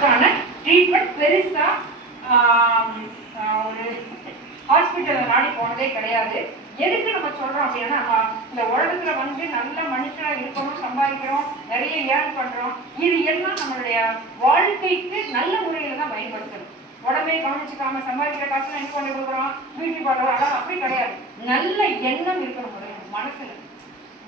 நமக்கான ட்ரீட்மெண்ட் பெருசா ஒரு ஹாஸ்பிட்டல் நாடி போனதே கிடையாது. எதுக்கு நம்ம சொல்றோம் அப்படின்னா, இந்த உலகத்துல வந்து நல்ல மனுஷனா இருக்கணும், சம்பாதிக்கிறோம், நிறைய ஏர்ன் பண்றோம், இது எல்லாம் நம்மளுடைய வாழ்க்கைக்கு நல்ல முறையில தான் பயன்படுத்தணும். உடம்பே கவனிச்சுக்காம சம்பாதிக்கிற காசுல என்ன கொண்டு கொடுக்குறோம், பியூட்டி பார்லர், அதான் அப்படி கிடையாது. நல்ல எண்ணம் இருக்கணும் மனசுல,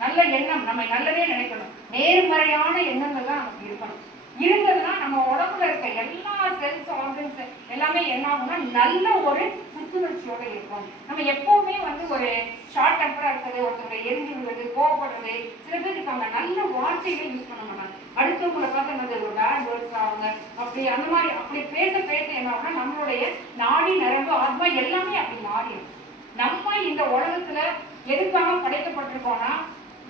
நல்ல எண்ணம், நம்ம நல்லதே நினைக்கணும், நேர்மறையான எண்ணங்கள் தான் நமக்கு இருக்கணும். இருந்ததுன்னா நம்ம உடம்புல இருக்க எல்லா செல்ஸ் ஆர்கன்ஸ் எல்லாமே என்ன ஆகும்னா நல்ல ஒரு புத்துணர்ச்சியோட இருக்கும். நம்ம எப்பவுமே வந்து ஒரு ஷார்ட் டெம்பரா இருக்கிறது, ஒருத்தவங்க எரிஞ்சு விடுறது, கோவப்படுறது, சில பேர் இருக்காங்க நல்ல வார்த்தைகளை யூஸ் பண்ண மாட்டாங்க, அடுத்தவங்களை பார்த்து ஒரு பேட் வேர்ட்ஸ் ஆகுங்க, அப்படி அந்த மாதிரி அப்படி பேச பேச என்ன ஆகும்னா நம்மளுடைய நாடி நரம்பு ஆத்மா எல்லாமே அப்படி மாறிடும். நம்ம இந்த உலகத்துல எதுக்காக படைக்கப்பட்டிருக்கோம்னா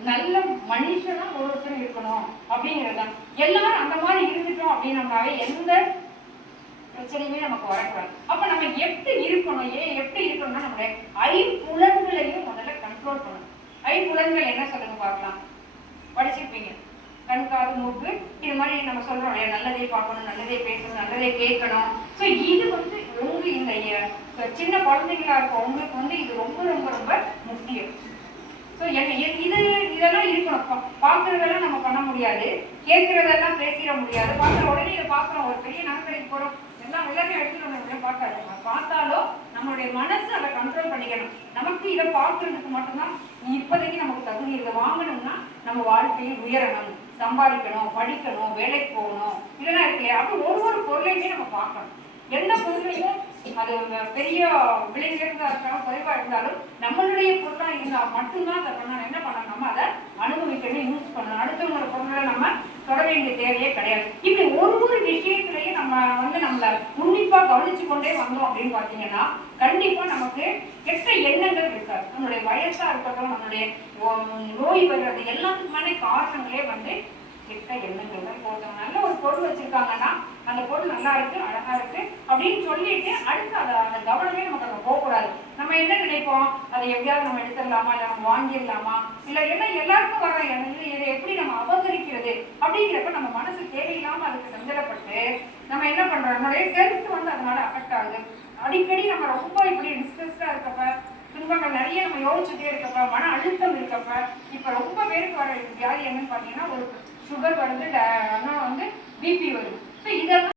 நல்ல மனுஷனா ஒருத்தர் இருக்கணும் அப்படிங்கிறதுதான். எல்லாரும் அந்த மாதிரி இருந்துட்டோம் அப்படின்னாவே எந்த பிரச்சனையுமே நமக்கு வரக்கூடாது. அப்ப நம்ம எப்படி இருக்கணும், எப்படி இருக்கணும்னா நம்மளுடைய ஐம்புலன்களையும் முதல்ல கண்ட்ரோல் பண்ணணும். ஐம்புலன்கள் என்ன சொல்லுங்க பார்க்கலாம், படிச்சிருப்பீங்க, கண் காது மூக்கு, இது மாதிரி நம்ம சொல்றோம் இல்லையா, நல்லதே பார்க்கணும், நல்லதே பேசணும், நல்லதே கேட்கணும். ஸோ இது வந்து உங்க இந்த சின்ன குழந்தைங்களா இருக்கும் உங்களுக்கு வந்து இது ரொம்ப ரொம்ப ரொம்ப முக்கியம். ஸோ இதெல்லாம் இருக்கணும். பார்க்கறதெல்லாம் நம்ம பண்ண முடியாது, கேட்கறதெல்லாம் பேசிட முடியாது. பார்க்குற உடனே இதை பார்க்குறோம், ஒரு பெரிய நகைக்கடைக்கு போகிறோம், எல்லாமே எடுத்துட்டு வந்து பார்க்காது. பார்த்தாலும் நம்மளுடைய மனசு அதை கண்ட்ரோல் பண்ணிக்கணும். நமக்கு இதை பார்க்கறதுக்கு மட்டும்தான் இப்போதைக்கு நமக்கு தகுதி. இதை வாங்கணும்னா நம்ம வாழ்க்கையில் உயரணும், சம்பாதிக்கணும், படிக்கணும், வேலைக்கு போகணும், இதெல்லாம் இருக்கு இல்லையா. அப்போ ஒரு பொருளையுமே நம்ம பார்க்கணும். எந்த பொருளையும் அது பெரிய விலை உயர்ந்தா இருந்தாலும் குறைவா இருந்தாலும் நம்மளுடைய பொருளா இருந்தா மட்டும்தான் அதை பண்ணணும். என்ன பண்ணணும், நம்ம அதை அனுபவிக்கணும், யூஸ் பண்ணணும். அடுத்தவங்களோட பொருளை நம்ம தொட வேண்டிய தேவையே கிடையாது. இப்படி ஒரு விஷயத்திலையும் நம்ம வந்து நம்மளை உன்னிப்பா கவனிச்சு கொண்டே வந்தோம் அப்படின்னு பாத்தீங்கன்னா கண்டிப்பா நமக்கு கெட்ட எண்ணங்கள் இருக்காது. நம்மளுடைய வயசா இருக்கட்டும், நம்மளுடைய நோய் வர்றது எல்லாத்துக்குமான காரணங்களே வந்து கெட்ட எண்ணங்கள் தான். ஒருத்தவங்க நல்ல ஒரு பொருள் வச்சிருக்காங்கன்னா அந்த பொருள் நல்லா இருக்கு, அழகா இருக்கு அப்படின்னு சொல்லிட்டு அடுத்து அந்த கவனமே நமக்கு அங்கே போகக்கூடாது. நம்ம என்ன நினைப்போம், அதை எப்படியாவது நம்ம எடுத்துடலாமா, இல்லை நம்ம வாங்கிடலாமா, இல்லை எல்லாம் எல்லாருக்கும் வர இதை எப்படி நம்ம அபகரிக்கிறது அப்படிங்கிறப்ப நம்ம மனசு தேவையில்லாம அதுக்கு சஞ்சலப்பட்டு நம்ம என்ன பண்றோம், நம்மளுடைய ஹெல்த் வந்து அதனால அஃபெக்ட் ஆகுது. அடிக்கடி நம்ம ரொம்ப இப்படி டிஸ்கஸ்டா இருக்கப்ப, துன்பங்கள் நிறைய நம்ம யோசிச்சுட்டே இருக்கப்ப, மன அழுத்தம் இருக்கப்ப, இப்ப ரொம்ப பேருக்கு வர வியாதி என்னன்னு பாத்தீங்கன்னா ஒரு சுகர் வருது, வந்து பிபி வருது. ஸோ இதெல்லாம்